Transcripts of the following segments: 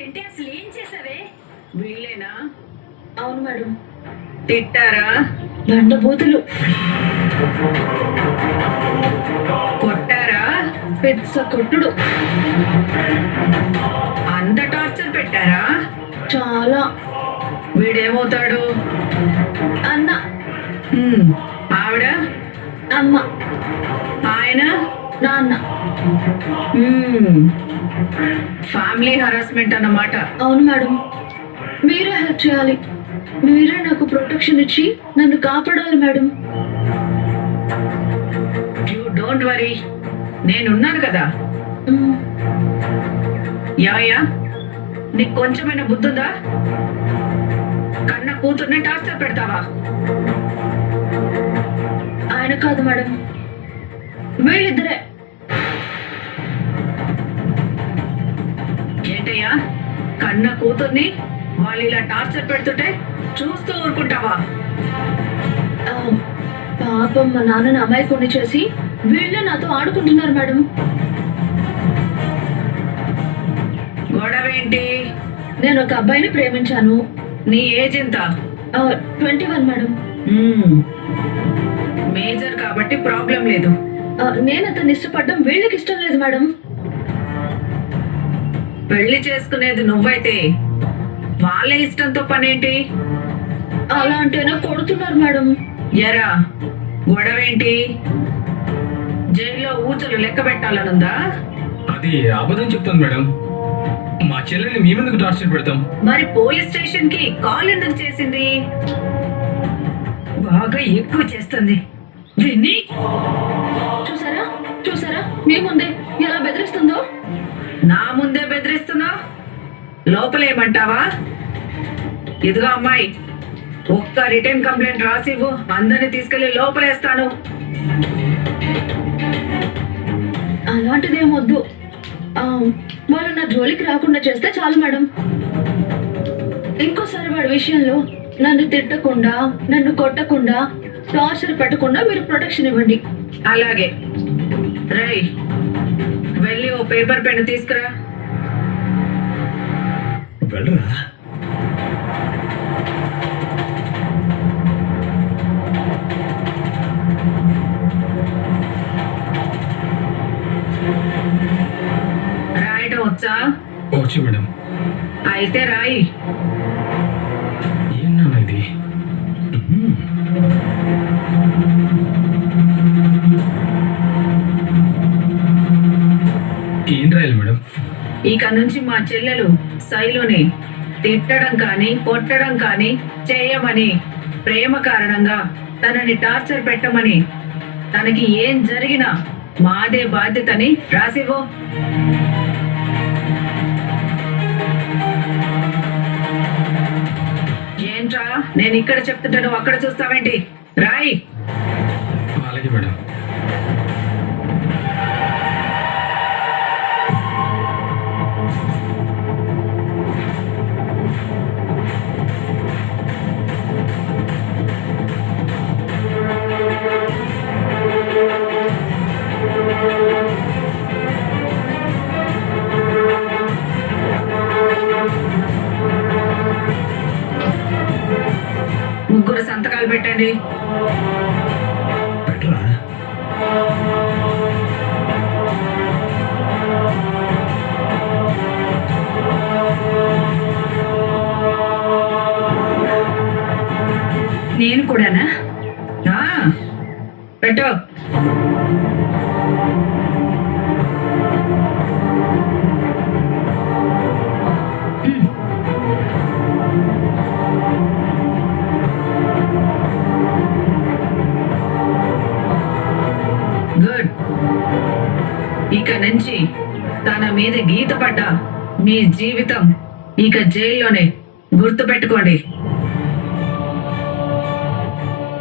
ఏంటి అసలు ఏం చేసావే? వీళ్ళేనా? అవును మేడం. తిట్టారా? దండబూతులు. కొట్టారా? పెద్ద కొట్టుడు. అంత టార్చర్ పెట్టారా? చాలా. వీడేమవుతాడు? అన్న. ఆవిడ? అమ్మ. ఆయన? నాన్న. ఫ్యామిలీ హరాస్మెంట్ అన్నమాట. అవును మేడం. మీరే హెల్ప్ చేయాలి. మీరే నాకు ప్రొటెక్షన్ ఇచ్చి నన్ను కాపాడాలి మేడం. యూ డోంట్ వరీ, నేనున్నాను కదా. యా నీకు కొంచెమైనా బుద్ధుందా? కన్న కూతుర్ని టార్చర్ పెడతావా? ఆయన కాదు మేడం, వీళ్ళిద్దరే. ఏంటయ్యా, కన్న కూతుర్ని వాళ్ళు ఇలా టార్చర్ పెడుతుంటే చూస్తూ ఊరుకుంటావా? పాపం మా నాన్నని అమాయకుడిని చేసి వీళ్ళే నాతో ఆడుకుంటున్నారు మేడం. గొడవేంటి? నేను ఒక అబ్బాయిని ప్రేమించాను. నీ ఏజ్ ఎంత? 21 మేడం. మేజర్ కాబట్టి ప్రాబ్లం లేదు. నేను అతన్ని ఇష్టపడడం వీళ్ళకి ఇష్టం లేదు మేడం. పెళ్లి చేసుకునేది నువ్వైతే వాళ్ళ ఇష్టంతో పనేంటి? అలా అంటేనే కొడుతున్నారు మేడం. ఎరా, గొడవేంటి? జైల్లో ఊచలు లెక్క పెట్టాలనుందా? అది అబద్ధం చెప్తాను మేడం. మా చెల్లెల్ని మేమెందుకు టార్చర్ పెడతాం? మరి పోలీస్ స్టేషన్ కి కాల్ ఎందుకు చేసింది? బాగా ఎక్కువ చేస్తుంది. దీన్ని చూసారా చూసారా మీ ముందే ఎలా బెదిరిస్తుందో. నా ముందే బెదిరిస్తున్నా? లోపలేమంటావా? ఇదిగో అమ్మాయి, ఒక్క రిటర్న్ కంప్లైంట్ రాసివ్వు, అందరిని తీసుకెళ్లి లోపలేస్తాను. అలాంటిదేమొద్దు. వాళ్ళు నా జోలికి రాకుండా చేస్తే చాలు మేడం. ఇంకోసారి వాడి విషయంలో నన్ను తిట్టకుండా, నన్ను కొట్టకుండా, టార్చర్ పెట్టకుండా మీరు ప్రొటెక్షన్ ఇవ్వండి. అలాగే. రై, వెళ్ళి ఓ పేపర్ పెన్ తీసుకురా. వెళ్ళరా? రాయడం వచ్చా? వచ్చు మేడం. అయితే రాయి. ఏమన్నా ఇది? ఏం రాయాలి మేడం? ఇక నుంచి మా చెల్లెలు శైలుని తిట్టడం కానీ కొట్టడం కానీ చేయమని, ప్రేమ కారణంగా తనని టార్చర్ పెట్టమని, తనకి ఏం జరిగినా మాదే బాధ్యతని రాసివ్వు. ఏంట్రా, నేను ఇక్కడ చెప్తుంటే నువ్వు అక్కడ చూస్తావేంటి? రాయి. అలాగే మేడం. ముగ్గురు సంతకాలు పెట్టండి. పెట్టరా? నేను కూడానా? పెట్టు. గుడ్. ఇక నుంచి తన మీద గీత పడ్డా మీ జీవితం ఇక జైల్లోనే. గుర్తుపెట్టుకోండి.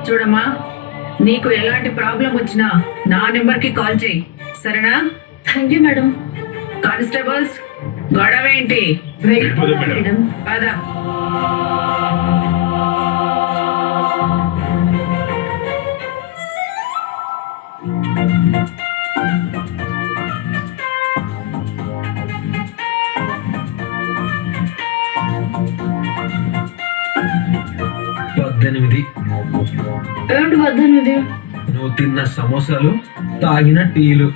చూడమ్మా, నీకు ఎలాంటి ప్రాబ్లం వచ్చినా నా నెంబర్కి కాల్ చేయి, సరేనా? Thank you madam. కానిస్టేబుల్స్, గొడవేంటి? మేడం. పద. 18. ఏంటి 18? నువ్వు తిన్న సమోసాలు, తాగిన టీలు.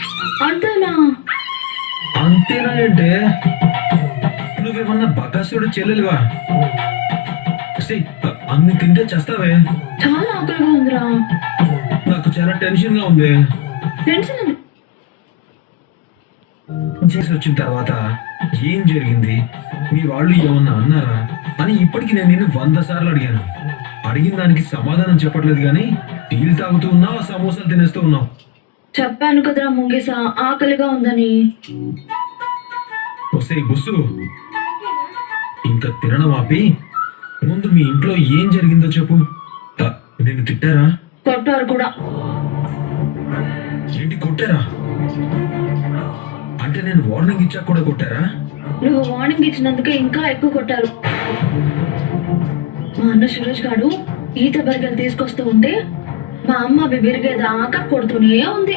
అంతేనా? అంతేనా అంటే నువ్వేమన్నా బకాసుడు చెల్లెలువా? అన్ని తింటే చేస్తావే. చాలా ఆకలిగా ఉందిరా. నాకు చాలా టెన్షన్ గా ఉంది. టెన్షన్ ఉంది. చేసి వచ్చిన తర్వాత ఏం జరిగింది, మీ వాళ్ళు ఏమన్నా అన్నారా అని ఇప్పటికి నేను నిన్ను 100 సార్లు అడిగాను. అడిగిన దానికి సమాధానం చెప్పట్లేదు, కానీ టీలు తాగుతూ ఉన్నావు, సమోసాలు తినేస్తూ ఉన్నావు. చెప్పాను కదరా ముంగేసా, ఆకలిగా ఉందని. వస్తే బుస్సు, ఇంకా తినడం ఆపి ముందు మీ ఇంట్లో ఏం జరిగిందో చెప్పు. నేను తిట్టారా? కొట్టారు కూడా. ఏంటి కొట్టారా? అంటే నేను వార్నింగ్ ఇచ్చాక కూడా కొట్టారా? నువ్వు వార్నింగ్ ఇచ్చినందుకే ఇంకా ఎక్కువ కొట్టారు. మా అన్న సురేష్ గారు ఈత బరిగలు తీసుకొస్తూ ఉంటే మా అమ్మ అవి విరిగేదాకా కొడుతూనే ఉంది.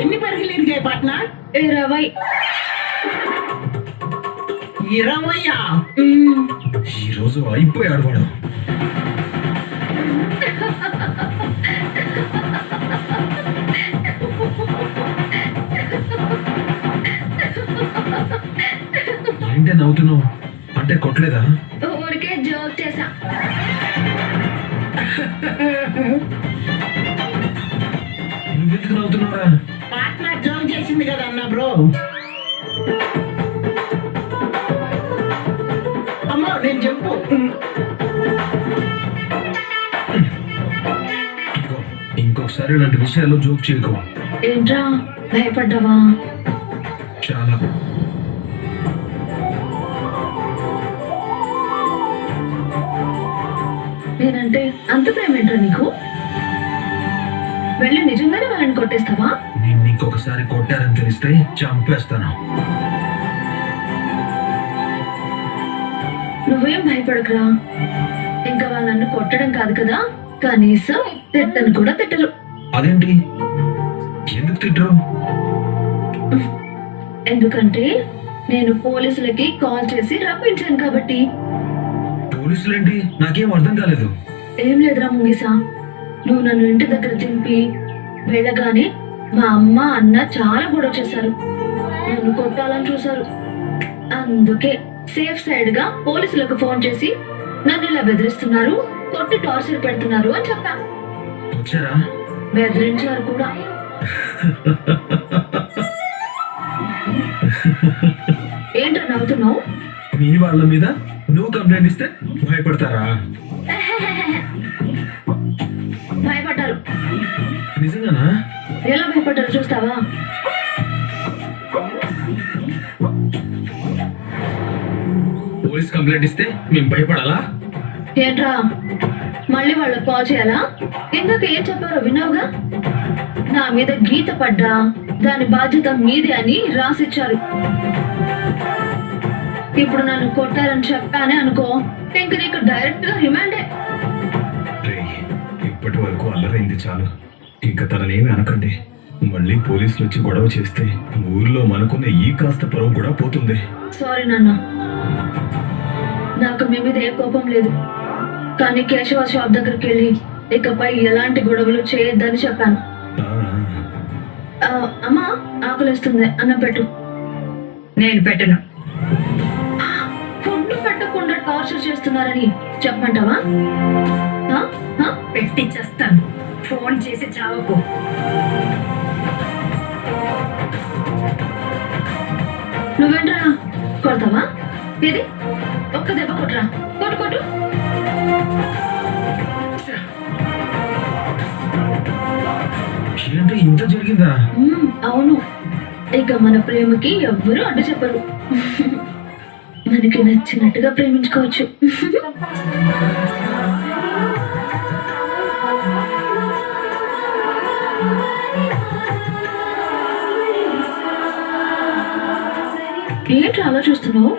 ఎన్ని పరిగెలు ఇరిగాయి పట్న? 20. 20? ఈ రోజు అయిపోయాడు వాడు. ఏంటే నవ్వుతున్నావు? అంటే కొట్టలేదా? ఊరికే జోక్ చేసా. నువ్వెందుకు నవ్వుతున్నావురా? పార్ట్నర్ జోక్ చేసింది కదా అన్న బ్రో. అమ్మా నేను చెప్పు. ఇంకొకసారి ఇలాంటి విషయాల్లో జోక్ చేయకు. ఏంట్రా భయపడ్డావా? చాలా. నేనంటే అంత ప్రేమ ఏంట్రా నీకు? వెళ్ళి నిజంగానే వాళ్ళని కొట్టేస్తావా? నేను ఇంకొకసారి కొట్టారని తెలిస్తే చంపేస్తాను. నువ్వేం భయపడకురా. ఇంకా వాళ్ళు నన్ను కొట్టడం కాదు కదా, కనీసం తిట్టను కూడా తిట్టరు. అదేంటి? ఎందుకు తిట్టరు? ఎందుకంటే నేను పోలీసులకి కాల్ చేసి రప్పించాను కాబట్టి. పోలీసులేంటి? నాకేం అర్థం కాలేదు. ఏం లేదురా ముంగిసా, నువ్వు నన్ను ఇంటి దగ్గర దింపి వెళ్ళగానే మా అమ్మ అన్న చాలా గొడవ చేశారు. నన్ను కొట్టాలని చూశారు. అందుకే సేఫ్ సైడ్ గా పోలీసులకు ఫోన్ చేసి నన్ను ఇలా బెదిరిస్తున్నారు, కొట్టి టార్చర్ పెడుతున్నారు అని చెప్పా. వచ్చారా? బెదిరించారు కూడా. ఏంటో నవ్వుతున్నావు? మీ వాళ్ళ మీద నువ్వు కంప్లైంట్ ఇస్తే భయపడతారా? భయపడ్డారు. నిజంగానా? ఎలా భయపడ్డారు చూస్తావా? పోలీస్ కంప్లైంట్ ఇస్తే మేము భయపడాలా? ఏంట్రా మళ్ళీ వాళ్ళకి కాల్ చేయాలా? ఇందాక ఏం చెప్పారో విన్నావుగా? నా మీద గీత పడ్డా దాని బాధ్యత మీదే అని రాసిచ్చారు. ఇప్పుడు నన్ను కొట్టారని చెప్పానే అనుకో, ఇంక నీకు డైరెక్ట్ గా రిమాండే. ఇప్పటి వరకు అల్లరైంది చాలు. ఇంకా తననేమి అనకండి. మళ్ళీ పోలీసులు వచ్చి గొడవ చేస్తే ఊర్లో మనకున్న ఈ కాస్త పరువు కూడా పోతుంది. సారీ నాన్న, నాకు మీ మీద ఏ కోపం లేదు. కానీ కేశవ షాప్ దగ్గరికి వెళ్ళి ఇకపై ఎలాంటి గొడవలు చేయొద్దని చెప్పాను. అమ్మా ఆకలిస్తుంది, అన్నం పెట్టు. నేను పెట్టను. ఫుడ్ పెట్టకుండా టార్చర్ చేస్తున్నారని చెప్పమంటావా? పెట్టి చేస్తాను. ఫోన్ చేసి చావకు. నువ్వేంట్రా కొడతావా? ఇది ఒక్క దెబ్బ కొట్టురా. కొట్టు కొట్టు. ఏంటి ఇంత జరిగిందా? అవును, ఇక మన ప్రేమకి ఎవ్వరూ అడ్డు చెప్పరు. మనకి నచ్చినట్టుగా ప్రేమించుకోవచ్చు. ఏంటి అలా చూస్తున్నావు?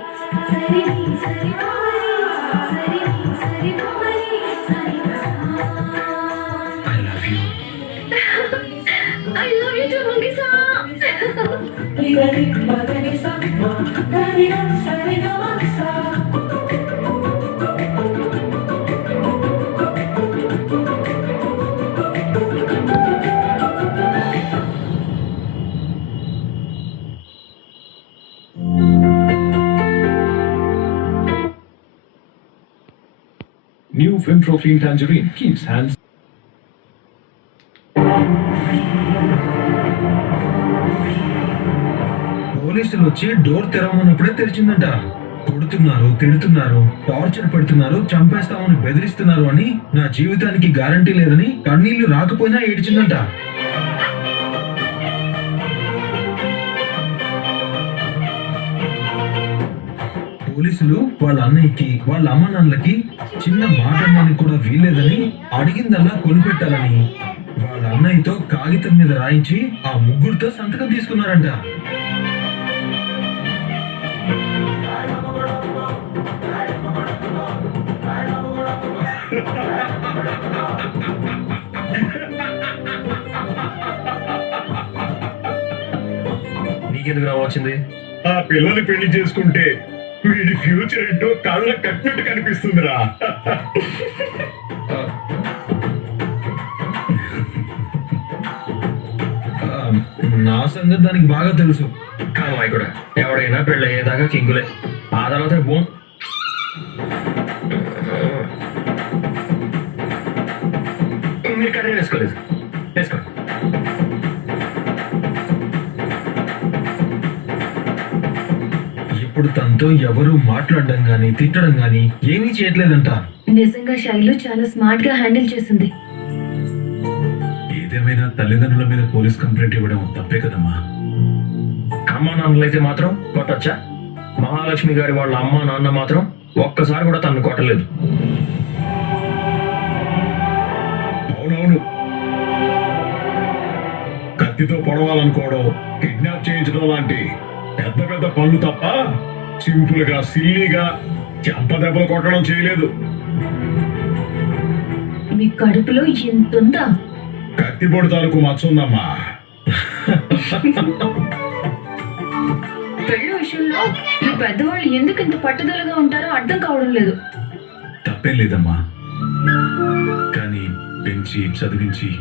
I love you too, Mungisa. New Vimprofene Tangerine keeps hands. పోలీసులు వచ్చి డోర్ తెరవమన్నప్పుడే తెరిచిందంట. కొడుతున్నారు, తిడుతున్నారు, టార్చర్ పెడుతున్నారు, చంపేస్తామని బెదిరిస్తున్నారు అని, నా జీవితానికి గ్యారంటీ లేదని కన్నీళ్లు రాకపోయినా ఏడ్చిందంట. పోలీసులు వాళ్ళ అన్నయ్యకి, వాళ్ళ అమ్మ నాన్నలకి చిన్న మాట అనడానికి కూడా వీల్లేదని, అడిగిందల్లా కొనిపెట్టాలని వాళ్ళ అన్నయ్యతో కాగితం మీద రాయించి ఆ ముగ్గురితో సంతకం తీసుకున్నారంట. నీకెందుకు రావచ్చింది? ఆ పిల్లని పెళ్లి చేసుకుంటే వీడి ఫ్యూచర్ ఏంటో కళ్ళ కట్టినట్టు కనిపిస్తుందిరా. నా సంగతి దానికి బాగా తెలుసు. కామాయి కూడా ఎవడైనా పెళ్ళి అయ్యేదాకా కింగులే, ఆ తర్వాత బోన్. మీరు కర్రీ వేసుకోలేదు, వేసుకో. ఇప్పుడు తనతో ఎవరు మాట్లాడడం గాని తిట్టడం గాని ఏమీ చేయట్లేదంట. నిజంగా శైలు చాలా స్మార్ట్ గా హ్యాండిల్ చేసింది. ఏదేమైనా తల్లిదండ్రుల మీద పోలీస్ కంప్లైంట్ ఇవ్వడం తప్పే కదమ్మా. అమ్మా నాన్నలైతే మాత్రం కొట్టొచ్చా? మహాలక్ష్మి గారి వాళ్ళ అమ్మా నాన్న మాత్రం ఒక్కసారి కూడా తనను కొట్టలేదు. అవునవును, కత్తితో పొడవాలనుకోవడం, కిడ్నాప్ చేయించడం లాంటి పెద్ద పెద్ద పనులు తప్ప సింపుల్ గా సిల్లీగా చెంప దెబ్బలు కొట్టడం చేయలేదు. మీ కడుపులో ఎంతుందా? కత్తి పొడి తాలూకు మచ్చుందమ్మా. పెళ్లి విషయంలో ఈ పెద్దవాళ్ళు ఎందుకు ఇంత పట్టుదలగా ఉంటారో అర్థం కావడం లేదు. తప్పేం లేదమ్మా, కానీ పెంచి చదివించి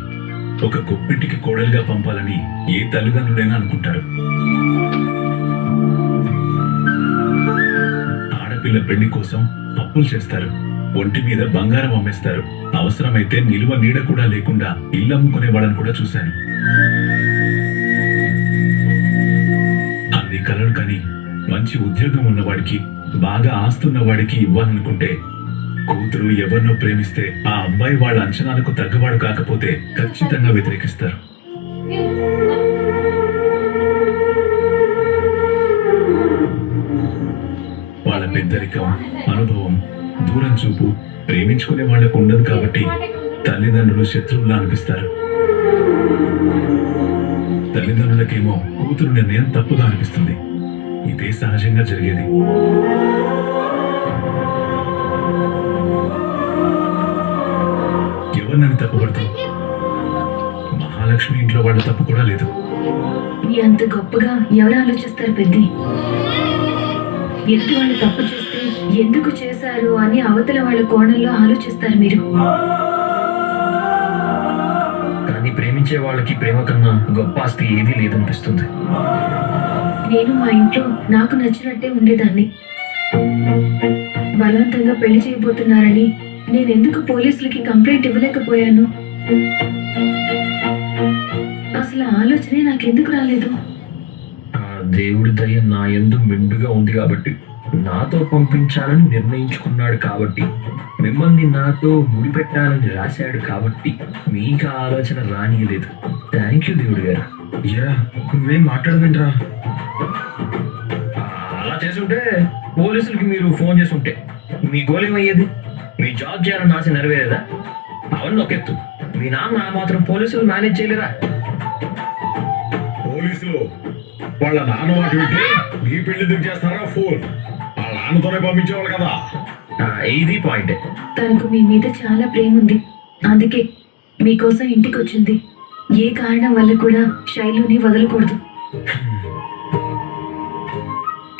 ఒక గొప్పింటికి కోడలుగా పంపాలని ఏ తల్లిదండ్రులైనా అనుకుంటారు. ఆడపిల్ల పెళ్లి కోసం అప్పులు చేస్తారు, ఒంటి మీద బంగారం అమ్మేస్తారు, అవసరమైతే నిలువ నీడ కూడా లేకుండా ఇల్లు అమ్ముకునే వాళ్ళని కూడా చూశాను. అన్ని కలలు కానీ మంచి ఉద్యోగం ఉన్నవాడికి, బాగా ఆస్తున్న వాడికి ఇవ్వాలనుకుంటే, కూతురు ఎవరినో ప్రేమిస్తే ఆ అబ్బాయి వాళ్ళ అంచనాలకు తగ్గవాడు కాకపోతే ఖచ్చితంగా వ్యతిరేకిస్తారు. వాళ్ళ పెద్దరికం, అనుభవం, దూరం చూపు ప్రేమించుకునే వాళ్లకు ఉండదు కాబట్టి తల్లిదండ్రులు శత్రువులా అనిపిస్తారు. తల్లిదండ్రులకేమో కూతురు నిర్ణయం తప్పుగా అనిపిస్తుంది. ఇదే సహజంగా జరిగేది. ఎవరినని తప్పుపడతాం? మహాలక్ష్మి ఇంట్లో వాళ్ళ తప్పు కూడా లేదు. మీ అంత గొప్పగా ఎవరు ఆలోచిస్తారు పెద్ది? ఎదుటి వాళ్ళు తప్పు చేస్తే ఎందుకు చేశారు అని అవతల వాళ్ళ కోణంలో ఆలోచిస్తారు మీరు. కానీ ప్రేమించే వాళ్ళకి ప్రేమ కన్నా గొప్ప ఆస్తి ఏదీ లేదనిపిస్తుంది. నేను మా ఇంట్లో నాకు నచ్చినట్టే ఉండేదాన్ని. బలవంతంగా పెళ్లి చేయబోతున్నారని నేనెందుకు పోలీసులకి కంప్లైంట్ ఇవ్వలేకపోయాను? అసలు ఆలోచనే నాకెందుకు రాలేదు? ఆ దేవుడి దయ నా యందు మెండుగా ఉంది కాబట్టి, నాతో పంపించాలని నిర్ణయించుకున్నాడు కాబట్టి, మిమ్మల్ని నాతో ముడిపెట్టాలని రాశాడు కాబట్టి మీకు ఆ ఆలోచన రానియలేదు. థ్యాంక్ యూ దేవుడు గారు. ఏరా, నువ్వేం మాట్లాడవేంట్రా? అలా చేసుంటే పోలీసులకి మీరు ఫోన్ చేసుంటే మీ గోల్ ఏమయ్యేది? మీ జాబ్ చేయాలని ఆశ నెరవేరేదా? అవన్నీ ఒకెత్తు, మీ నాన్న మాత్రం పోలీసులు మేనేజ్ చేయలేరా? పోలీసులు వాళ్ళ నాన్న మాట వింటే నీ పెళ్లి దిగు చేస్తారా? ఫోన్ వాళ్ళ నాన్నతోనే పంపించేవాళ్ళు కదా. ఇది పాయింటే. తనకు మీ మీద చాలా ప్రేమ ఉంది, అందుకే మీకోసం ఇంటికి వచ్చింది. ఏ కారణం వల్ల కూడా శైలుని వదలకూడదు.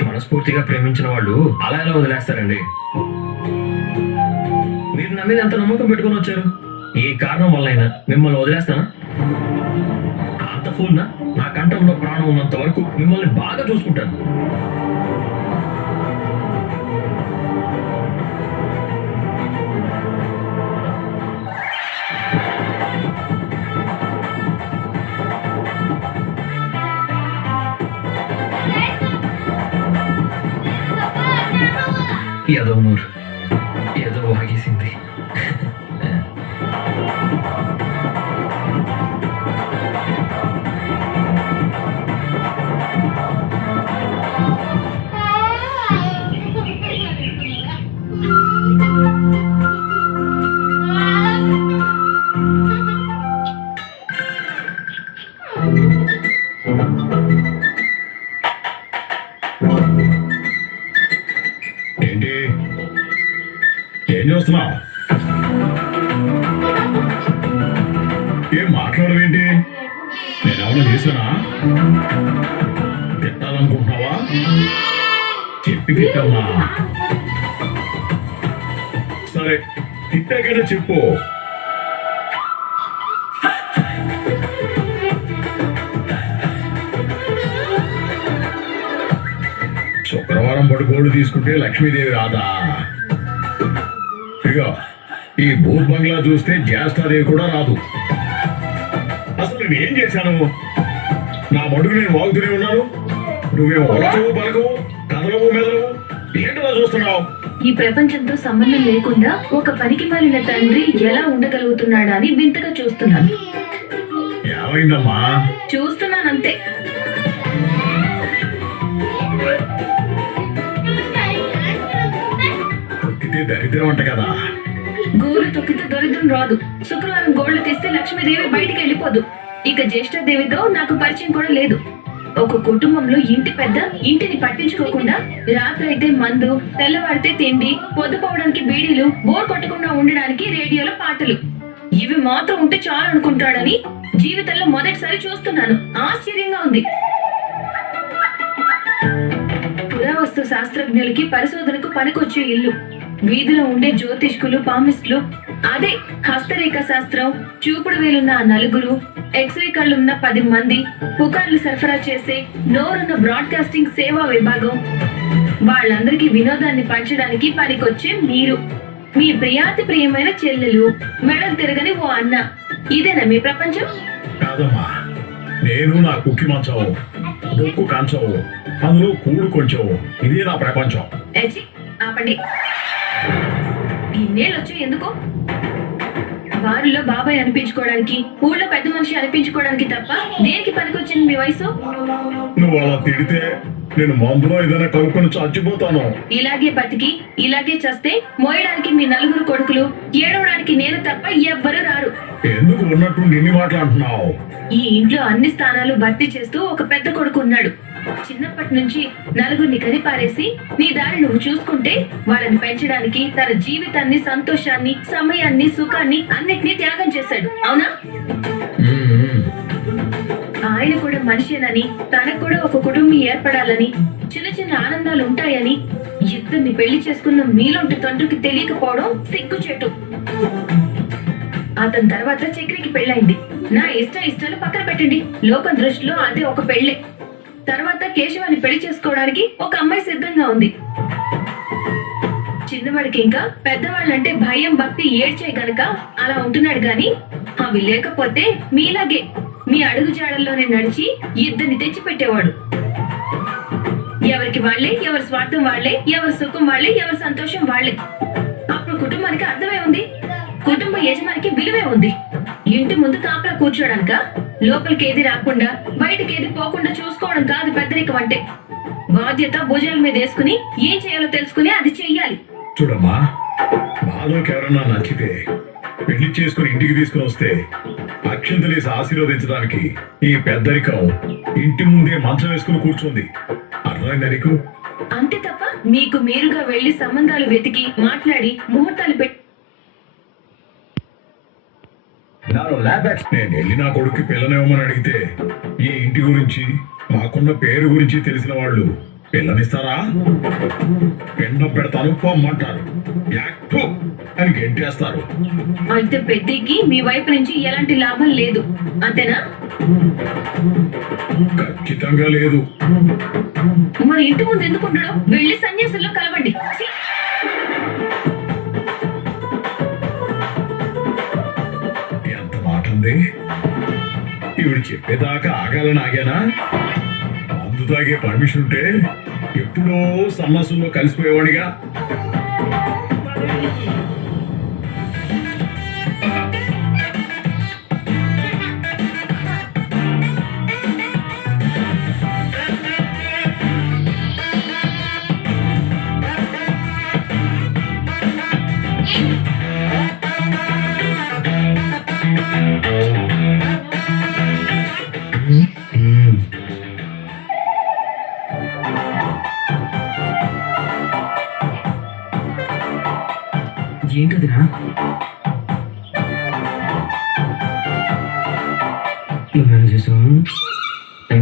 మనస్ఫూర్తిగా ప్రేమించిన వాళ్ళు అలా ఎలా వదిలేస్తారండి? మీరు నా మీద ఎంత నమ్మకం పెట్టుకుని వచ్చారు? ఏ కారణం వల్లైనా మిమ్మల్ని వదిలేస్తానా? అంత ఫూల్నా? నా కంఠంలో ప్రాణం ఉన్నంత వరకు మిమ్మల్ని బాగా చూసుకుంటాను. ఏదో నూరు ఏదో వాగేసింది. ఏంటి ఏం చూస్తున్నావు? ఏం మాట్లాడవేంటి? నేనేమన్నా చేశానా? తిట్టాలనుకుంటున్నావా? చెప్పి తిట్టమ్మా. సరే తిట్టాకనే చెప్పు. శుక్రవారం పడు గోల్డ్ తీసుకుంటే లక్ష్మీదేవి రాదా? ఇక ఈ భూత్ బంగ్లా చూస్తే జ్యేష్ఠాదేవి కూడా రాదు. అసలు నేను ఏం చేశాను? నా మడుగు నేను వాగుతూనే ఉన్నాను. నువ్వేమో ఒలకవు పలకవు కదలవు మెదలవు. ఏంటలా చూస్తున్నావు? ఈ ప్రపంచంతో సంబంధం లేకుండా ఒక పనికి మాలిన తండ్రి ఎలా ఉండగలుగుతున్నాడా అని వింతగా చూస్తున్నాను. ఏమైందమ్మా? చూస్తున్నానంతే. తొక్కితే దరిద్రం అంట కదా. గోరు తొక్కితే దరిద్రం రాదు. శుక్రవారం గోళ్లు తీస్తే లక్ష్మీదేవి బయటికి వెళ్ళిపోదు. ఇక జ్యేష్ఠదేవితో నాకు పరిచయం కూడా లేదు. ఒక కుటుంబంలో ఇంటి పెద్ద ఇంటిని పట్టించుకోకుండా రాత్రి అయితే మందు, తెల్లవారితే తిండి, పొద్దుపోవడానికి బీడీలు, బోర్ కొట్టకుండా ఉండడానికి రేడియోలో పాటలు, ఇవి మాత్రం ఉంటే చాలు అనుకుంటాడని జీవితంలో మొదటిసారి చూస్తున్నాను. ఆశ్చర్యంగా ఉంది. పురావస్తు శాస్త్రజ్ఞులకి పరిశోధనకు పనికొచ్చే ఇల్లు, వీధిలో ఉండే జ్యోతిష్కులు, పామిస్టులు, అదే హస్తరేఖ శాస్త్రం, చూపుడు వేలున్న ఆ నలుగురు, ఎక్స్రే కళ్ళున్న 10 మంది, పుకార్లు సరఫరా చేసే నోరున్న బ్రాడ్కాస్టింగ్ సేవా విభాగం, వాళ్ళందరికీ వినోదాన్ని పంచడానికి పనికొచ్చే మీరు, మీ ప్రియాతి ప్రియమైన చెల్లెలు, మెడలు తిరగని ఓ అన్న. ఇదేనా మీ ప్రపంచం? కాదమ్మా, నేను నా కుక్కి మంచం, బొక్కు కంచం, అందులో కూడు కొంచెం, ఇదే నా ప్రపంచం. ఏచి, ఆపండి. ఇన్నేళ్ళు వచ్చి ఎందుకు? వారిలో బాబాయ్ అనిపించుకోవడానికి, ఊళ్ళో పెద్ద మనిషి అనిపించుకోవడానికి తప్ప దేనికి పనికొచ్చింది మీ వయసు? నువ్వు అలా తిడితే నేను మందులో ఏదైనా కలుపుకొని చచ్చిపోతాను. ఇలాగే బతికి ఇలాగే చస్తే మోయడానికి మీ నలుగురు కొడుకులు, ఏడవడానికి నేను తప్ప ఎవ్వరు రారు. ఎందుకు ఉన్నట్టు నిన్ను మాట్లాడుతున్నావు? ఈ ఇంట్లో అన్ని స్థానాలు భర్తీ చేస్తూ ఒక పెద్ద కొడుకు ఉన్నాడు. చిన్నప్పటి నుంచి నలుగురిని కనిపారేసి నీ దారి నువ్వు చూసుకుంటే వాళ్ళని పెంచడానికి తన జీవితాన్ని, సంతోషాన్ని, సమయాన్ని, సుఖాన్ని అన్నిటినీ త్యాగం చేశాడు. అవునా? ఆయన కూడా మనిషేనని, తనకు కూడా ఒక కుటుంబం ఏర్పడాలని, చిన్న చిన్న ఆనందాలు ఉంటాయని ఇద్దరిని పెళ్లి చేసుకున్న మీలోంటి తండ్రికి తెలియకపోవడం సిగ్గుచేటు. అతని తర్వాత చక్రికి పెళ్ళైంది. నా ఇష్టాలు పక్కన పెట్టండి. లోకం దృష్టిలో అదే ఒక పెళ్ళే. తర్వాత కేశవాన్ని పెళ్లి చేసుకోవడానికి ఒక అమ్మాయి సిద్ధంగా ఉంది. చిన్నవాడికి ఇంకా పెద్దవాళ్ళంటే భయం, భక్తి, ఏడ్చే గనక అలా ఉంటున్నాడు గాని అవి లేకపోతే మీలాగే మీ అడుగు జాడల్లోనే నడిచి ఇద్దరిని తెచ్చిపెట్టేవాడు. ఎవరికి వాళ్లే, ఎవరి స్వార్థం వాళ్లే, ఎవరి సుఖం వాళ్లే, ఎవరి సంతోషం వాళ్లే. అప్పుడు కుటుంబానికి అర్థమే ఉంది, కుటుంబ యజమానికి విలువే ఉంది. ఇంటి ముందు కాపలా కూర్చోడానిక, లోపలికి ఏది రాకుండా బయటకి ఏది పోకుండా చూసుకోవడం కాదు పెద్దరికం అంటే. బాధ్యత భుజాల మీద వేసుకుని ఏం చేయాలో తెలుసుకుని అది చెయ్యాలి. చూడమ్మా, మాలోకి ఎవరన్నా నచ్చితే పెళ్లి చేసుకుని ఇంటికి తీసుకుని వస్తే అక్షంతలేసి ఆశీర్వదించడానికి ఈ పెద్దరికం ఇంటి ముందే మంచం వేసుకుని కూర్చుంది. అర్థమైందా నీకు? అంతే తప్ప మీకు మీరుగా వెళ్లి సంబంధాలు వెతికి మాట్లాడి ముహూర్తాలు పెట్టి నేను వెళ్ళి నా కొడుక్కి పిల్లనివ్వమని అడిగితే ఈ ఇంటి గురించి, మాకున్న పేరు గురించి తెలిసిన వాళ్ళు పిల్లనిస్తారా? పిండం పెడతాను పొమ్మంటారు, యాక్టు అని గెంటేస్తారు. అయితే పెద్దకి మీ వైపు నుంచి ఎలాంటి లాభం లేదు, అంతేనా? ఖచ్చితంగా లేదు. మరి ఇంటి ముందు ఎందుకు ఉండడం? వెళ్ళి సన్యాసుల్లో కలవండి. ఎంత మాట ఉంది? ఇవిడు చెప్పేదాకా ఆగాలని ఆగానా? మందు తాగే పర్మిషన్ ఉంటే ఎప్పుడో సన్నాసుల్లో కలిసిపోయేవాడిగా. ఏంటదిరా? నువ్వేం చేసావు?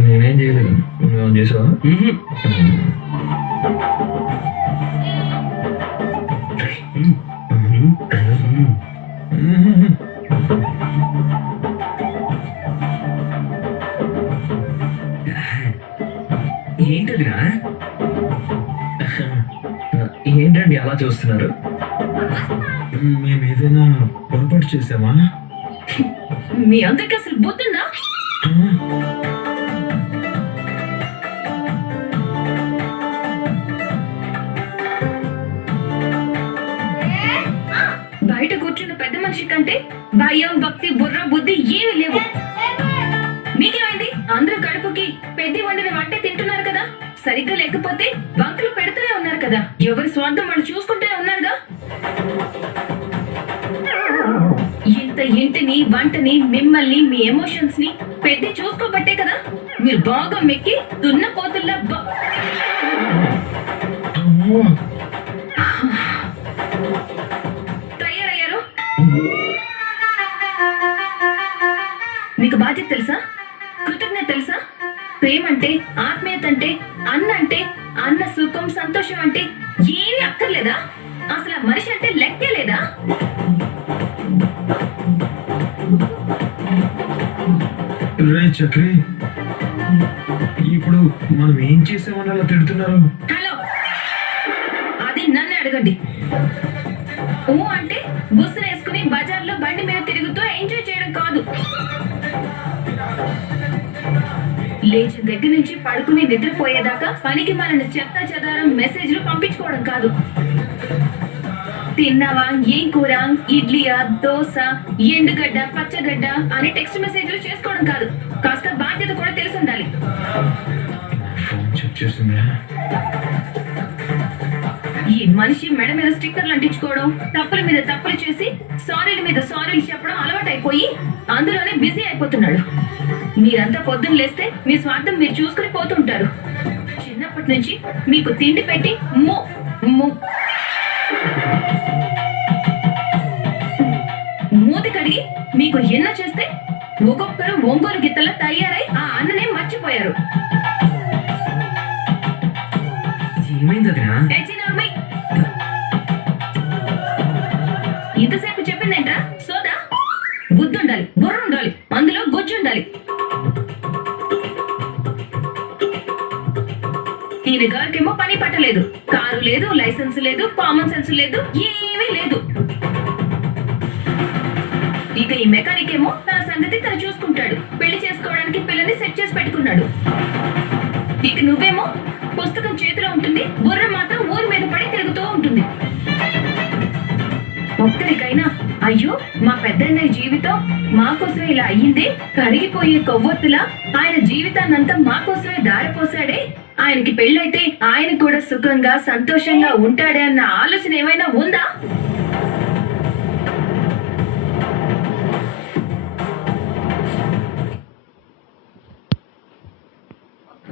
నేనేం చేయలేదు. నువ్వేం చేసావా? ఏంటదిరా? ఏంటండి అలా చూస్తున్నారు? మేము ఏదైనా పొరపాటు చేసామా? మీ అందరికి అసలు బుద్ధిందా? బయట కూర్చున్న పెద్ద మనిషి కంటే భయం, భక్తి, బుర్ర, బుద్ధి ఏమీ లేవు. మీకేమైంది? అందరూ కడుపుకి పెద్ద వండిన వంటే తింటున్నారు కదా. సరిగ్గా లేకపోతే వంకలు పెడుతూనే ఉన్నారు కదా. ఎవరి స్వార్థం వాళ్ళు చూసుకుంటూనే ఉన్నారుగా. ఇంత ఇంటిని, వంటని, మిమ్మల్ని, మీ ఎమోషన్స్ ని పెద్ద చూసుకోబట్టే కదా మీరు బాగా మెక్కి దున్న పోతుల్లా తయారయ్యారు. మీకు బాధ్యత తెలుసా? కృతజ్ఞత తెలుసా? ప్రేమ అంటే, ఆత్మీయత అంటే, అన్న సుఖం, సంతోషం అంటే ఏమీ అక్కర్లేదా? అసలు ఆ మనిషి అంటే లెక్కే లేదా? రే చక్రి, ఇప్పుడు మనం ఏం చేసామని అలా తిడుతున్నారు? హలో, అది నన్ను అడగండి. ఊ అంటే బుస్సులు వేసుకుని బజార్లో బండి మీద తిరుగుతూ ఎంజాయ్ చేయడం కాదు. లేచిన దగ్గర నుంచి పడుకుని నిద్రపోయేదాకా పనికి మనల్ని చెత్త చెదారం మెసేజ్లు పంపించుకోవడం కాదు. తిన్నావా, ఏం కూర, ఇడ్లీయా, దోశ, ఎండుగడ్డ, పచ్చగడ్డ అని టెక్స్ట్ మెసేజ్లు చేసుకోవడం కాదు. కాస్త బాధ్యత కూడా తెలిసి ఉండాలి. ఫోన్ చెక్ చేసిందా? ఈ మనిషి మెడ మీద స్టిక్కర్లు అంటించుకోవడం, తప్పుల మీద తప్పులు చేసి సారీల మీద సారీలు చెప్పడం అలవాటైపోయి అందులోనే బిజీ అయిపోతున్నాడు. మీరంతా పొద్దున్న లేస్తే మీ స్వార్థం మీరు చూసుకుని పోతుంటారు. చిన్నప్పటి నుంచి మీకు తిండి పెట్టి మూతి కడిగి మీకు ఎన్న చేస్తే ఒక్కొక్కరు ఒంగోలు గిత్తలా తయారై ఆ అన్ననే మర్చిపోయారు. ఏమైందదిరా? ఇంతసేపు చెప్పిందేంట్రా సోదా? బుద్ధి ఉండాలి, బుర్ర ఉండాలి, అందులో గుజ్జు ఉండాలి. ఈయన గారికేమో పని పట్టలేదు, కారు లేదు, లైసెన్స్ లేదు, కామన్ సెన్స్ లేదు, ఏమీ లేదు. ఇక ఈ మెకానిక్ ఏమో తన సంగతి తను చూసుకుంటాడు. పెళ్లి చేసుకోవడానికి పిల్లని సెట్ చేసి పెట్టుకున్నాడు. ఇక నువ్వేమో పుస్తకం చేతిలో ఉంటుంది, బుర్ర మాత్రం ఊరి మీద పడి తిరుగుతూ ఉంటుంది. ఒక్కరికైనా అయ్యో మా పెద్దన్నయ్య జీవితం మా కోసమే ఇలా అయ్యిందే, కరిగిపోయే కొవ్వొత్తులా ఆయన జీవితాన్నంతా మా కోసమే దారిపోసాడే, ఆయనకి పెళ్ళైతే ఆయన కూడా సుఖంగా సంతోషంగా ఉంటాడే అన్న ఆలోచన ఏమైనా ఉందా?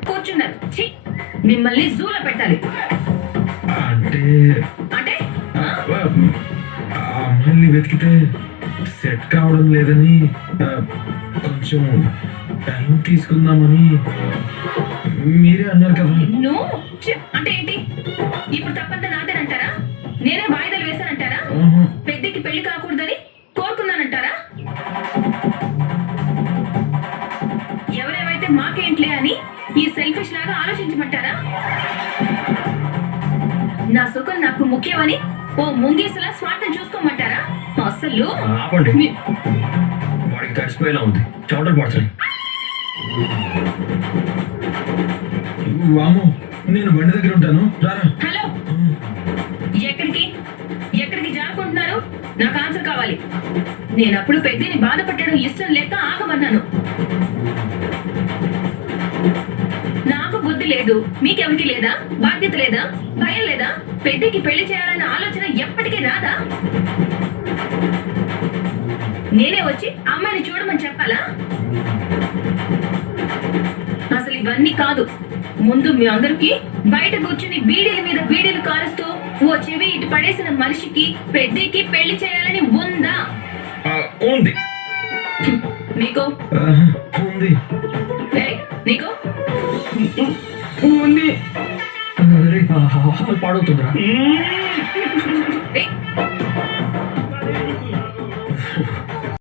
కూర్చున్నారు. ఛీ, మిమ్మల్ని జూలో పెట్టాలి. అంటే అంటే ఆ అమ్మాయిని వెతికితే సెట్ కావడం లేదని కొంచెం టైం తీసుకుందామని మీరే అన్నారు కదా. అంటే ఏంటి? ఇప్పుడు తప్పంతా నాదేనంటారా? నేనే వాయిదాలు వేశానంటారా? పెద్దకి పెళ్లి కాకూడదని కోరుకున్నానంటారా? ఎవరేమైతే మాకేంట్లే అని ఈ సెల్ఫిష్ లాగా ఆలోచించమంటారా? నా సుఖం నాకు ముఖ్యమని ఓ ముంగీసలా స్వార్థం చూసుకోమంటారా? అసలు ఆపండి. వాడికి తడిసిపోయేలా ఉంది, చెమటలు పడుతుంది. వాము, నేను బండి దగ్గర ఉంటాను, రారా. హలో, ఎక్కడికి నాకు ఆన్సర్ కావాలి. నేను అప్పుడు పెద్దని బాధ పెట్టడం ఇష్టం లేక ఆగమన్నాను. నాకు బుద్ధి లేదు, మీకెవరికి లేదా? బాధ్యత లేదా? భయం లేదా? పెద్దకి పెళ్లి చేయాలన్న ఆలోచన ఎప్పటికీ రాదా? నేనే వచ్చి అమ్మాయిని చూడమని చెప్పాలా? అసలు ఇవన్నీ కాదు. ముందు మీ అందరికి బయట కూర్చుని బీడీల మీద బీడీలు కారుస్తూ ఓ చెవి ఇటు పడేసిన మనిషికి పెద్దకి పెళ్లి చేయాలని ఉందా? ఉంది. నీకు ఉంది. ఏయ్, నీకు ఉంది. అరే, పాడవుతుందిరా. ఏయ్,